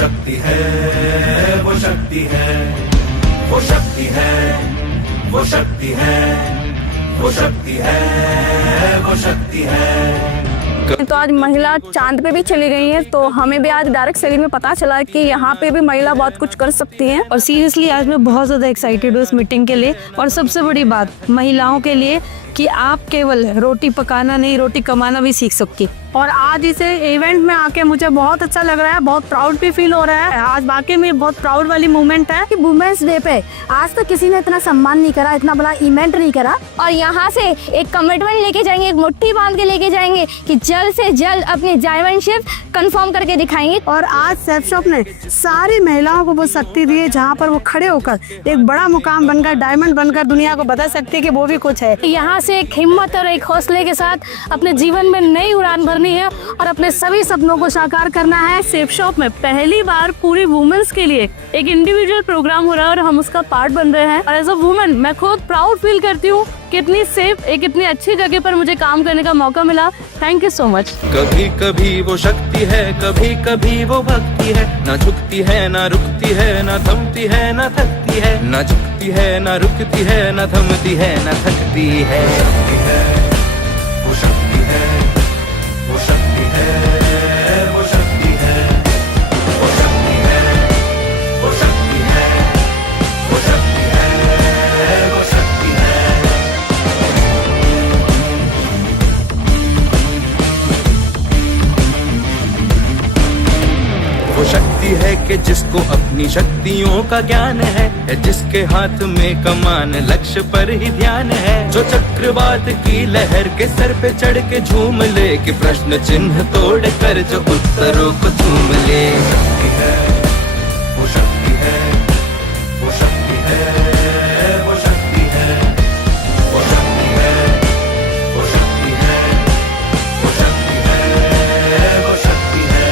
शक्ति है, वो शक्ति है, वो शक्ति है, वो शक्ति है, वो शक्ति है, वो शक्ति है। तो आज महिला चांद पे भी चली गई हैं, तो हमें भी आज डायरेक्ट शरीर में पता चला कि यहाँ पे भी महिला बहुत कुछ कर सकती हैं। और सीरियसली आज मैं बहुत ज़्यादा एक्साइटेड हूँ इस मीटिंग के लिए। और सबसे बड़ी बात महिलाओं के लिए कि आप केवल रोटी पकाना नहीं, रोटी कमाना भी सीख सकती। और आज इसे इवेंट में आके मुझे बहुत अच्छा लग रहा है, बहुत प्राउड भी फील हो रहा है। आज वाकई में बहुत प्राउड वाली मोमेंट है कि वुमेन्स डे पे आज तक किसी ने इतना सम्मान नहीं करा, इतना बड़ा इवेंट नहीं करा। और यहाँ से एक कमिटमेंट लेके जाएंगे, एक मुट्ठी बांध के लेके जाएंगे कि जल्द से जल्द अपनी डायमंडशिप कंफर्म करके दिखाएंगे। और आज सेफ शॉप ने सारी महिलाओं को वो शक्ति दी है जहाँ पर वो खड़े होकर एक बड़ा मुकाम बनकर, डायमंड बनकर दुनिया को बता सकती है कि वो भी कुछ है। यहाँ से एक हिम्मत और एक हौसले के साथ अपने जीवन में नई उड़ान भरनी है और अपने सभी सपनों को साकार करना है। सेफ शॉप में पहली बार पूरी वुमेन्स के लिए एक इंडिविजुअल प्रोग्राम हो रहा है और हम उसका पार्ट बन रहे हैं। और एज अ वुमेन मैं खुद प्राउड फील करती हूँ कि इतनी सेफ, एक इतनी अच्छी जगह पर मुझे काम करने का मौका मिला। Thank you so much. कभी कभी वो शक्ति है, कभी कभी वो भक्ति है, ना झुकती है ना रुकती है, ना थमती है ना थकती है, ना झुकती है ना रुकती है, ना थमती है ना थकती है। वो शक्ति है, वो शक्ति है, वो शक्ति है, वो शक्ति है, वो शक्ति है, वो शक्ति है, वो शक्ति है। वो शक्ति है कि जिसको अपनी शक्तियों का ज्ञान है, जिसके हाथ में कमान लक्ष्य पर ही ध्यान है, जो चक्रवात की लहर के सर पे चढ़ के झूम ले, कि प्रश्न चिन्ह तोड़ कर जो उत्तरों को चूम ले। शक्ति है, वो शक्ति है, वो शक्ति है, वो शक्ति है, वो शक्ति है, वो शक्ति है, वो शक्ति है, वो शक्ति है।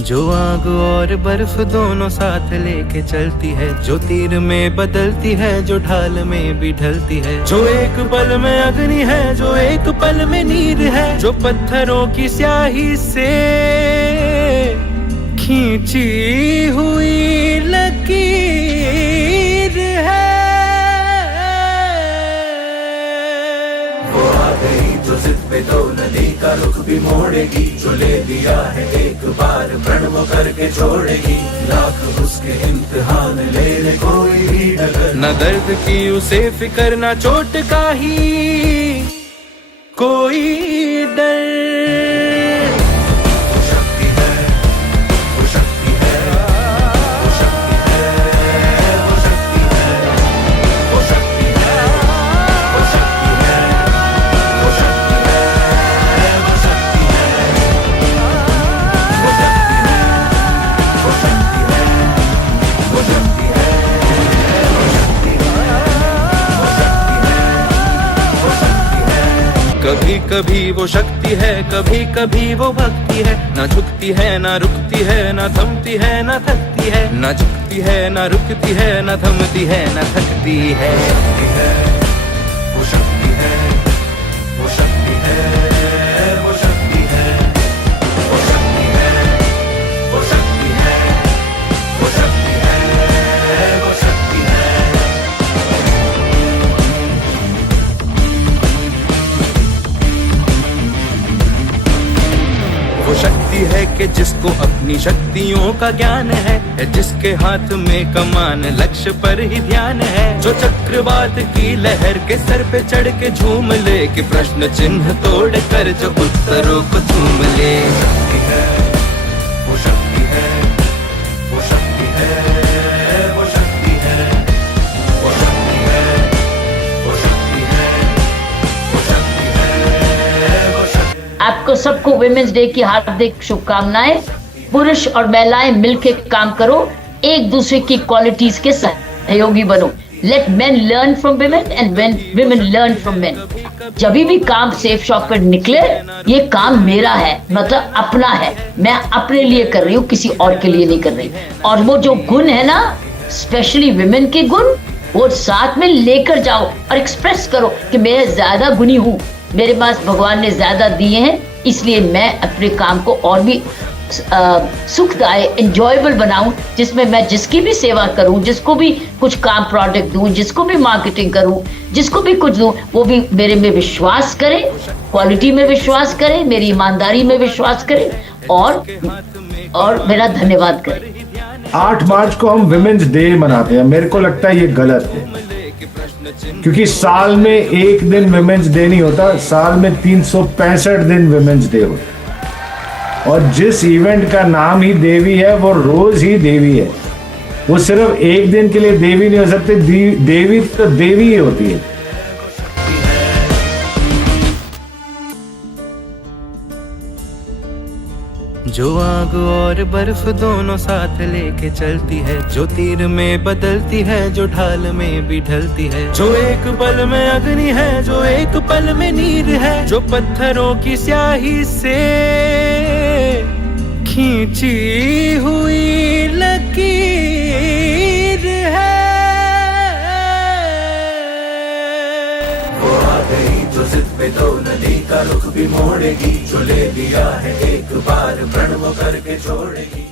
जो आग और बर्फ दोनों साथ लेके चलती है, जो तीर में बदलती है, जो ढाल में भी ढलती है, जो एक पल में अग्नि है, जो एक पल में नीर है, जो पत्थरों की स्याही से खींची हुई लकीर है। वो आ गई जो जिद पे तो नदी का रुख भी मोड़ेगी, जो ले दिया है एक बार प्रण वो करके छोड़ेगी, लाख उसके इम्तिहान ले ले कोई भी डगर, न दर्द की उसे फिकर, न चोट का ही कोई डर। वो शक्ति है, वो शक्ति है, वो शक्ति है, वो शक्ति है, वो शक्ति है, वो शक्ति है, वो शक्ति है, वो शक्ति है, वो शक्ति है, वो शक्ति है, वो शक्ति है, वो शक्ति है, वो शक्ति है। कभी कभी वो शक्ति है, कभी कभी वो भक्ति है, ना झुकती है ना रुकती है, ना थमती है ना थकती है, ना झुकती है ना रुकती है, ना थमती है ना थकती है। वो शक्ति है, वो शक्ति है, वो शक्ति है, वो शक्ति है, वो शक्ति है, वो शक्ति है, वो शक्ति है। वो शक्ति है कि जिसको अपनी शक्तियों का ज्ञान है, जिसके हाथ में कमान लक्ष्य पर ही ध्यान है, जो चक्रवात की लहर के सर पे चढ़ के झूम ले, कि प्रश्न चिन्ह तोड़ कर जो उत्तरों को चूम ले। शक्ति है, वो शक्ति है, वो शक्ति है, वो शक्ति है, वो शक्ति है, वो शक्ति है, वो शक्ति है, वो शक्ति है। आपको सबको वुमेन्स डे की हार्दिक शुभकामनाएं। पुरुष और महिलाएं मिलकर काम करो, एक दूसरे की क्वालिटीज के सहयोगी बनो। Let men learn from women and women learn from men। जब भी काम सेफ शॉप पर निकले, ये काम मेरा है, मतलब अपना है, मैं अपने लिए कर रही हूँ, किसी और के लिए नहीं कर रही। और वो जो गुण है ना, स्पेशली women के गुण, वो साथ में लेकर जाओ और एक्सप्रेस करो कि मैं ज्यादा गुणी हूँ, मेरे पास भगवान ने ज्यादा दिए हैं, इसलिए मैं अपने काम को और भी सुखदायी एंजॉयबल बनाऊं, जिसमें मैं जिसकी भी सेवा करूं, जिसको भी कुछ काम प्रोडक्ट दूं, जिसको भी मार्केटिंग करूं, जिसको भी कुछ दूं, वो भी मेरे में विश्वास करे, क्वालिटी में विश्वास करे, मेरी ईमानदारी में विश्वास करे और मेरा धन्यवाद करे। 8 मार्च को हम विमेंस डे मनाते हैं, मेरे को लगता है ये गलत है, क्योंकि साल में एक दिन विमेंस डे नहीं होता, साल में 365 दिन विमेंस डे होता है। और जिस इवेंट का नाम ही देवी है वो रोज ही देवी है, वो सिर्फ एक दिन के लिए देवी नहीं हो सकती, देवी तो देवी ही होती है। जो आग और बर्फ दोनों साथ लेके चलती है, जो तीर में बदलती है, जो ढाल में भी ढलती है, जो एक पल में अग्नि है, जो एक पल में नीर है, जो पत्थरों की स्याही से खींची हुई लकीर है। वो आ गई जो जिद पे दो नदी का रुख भी मोड़ेगी, जो ले लिया है एक बार प्रण वो करके छोड़ेगी।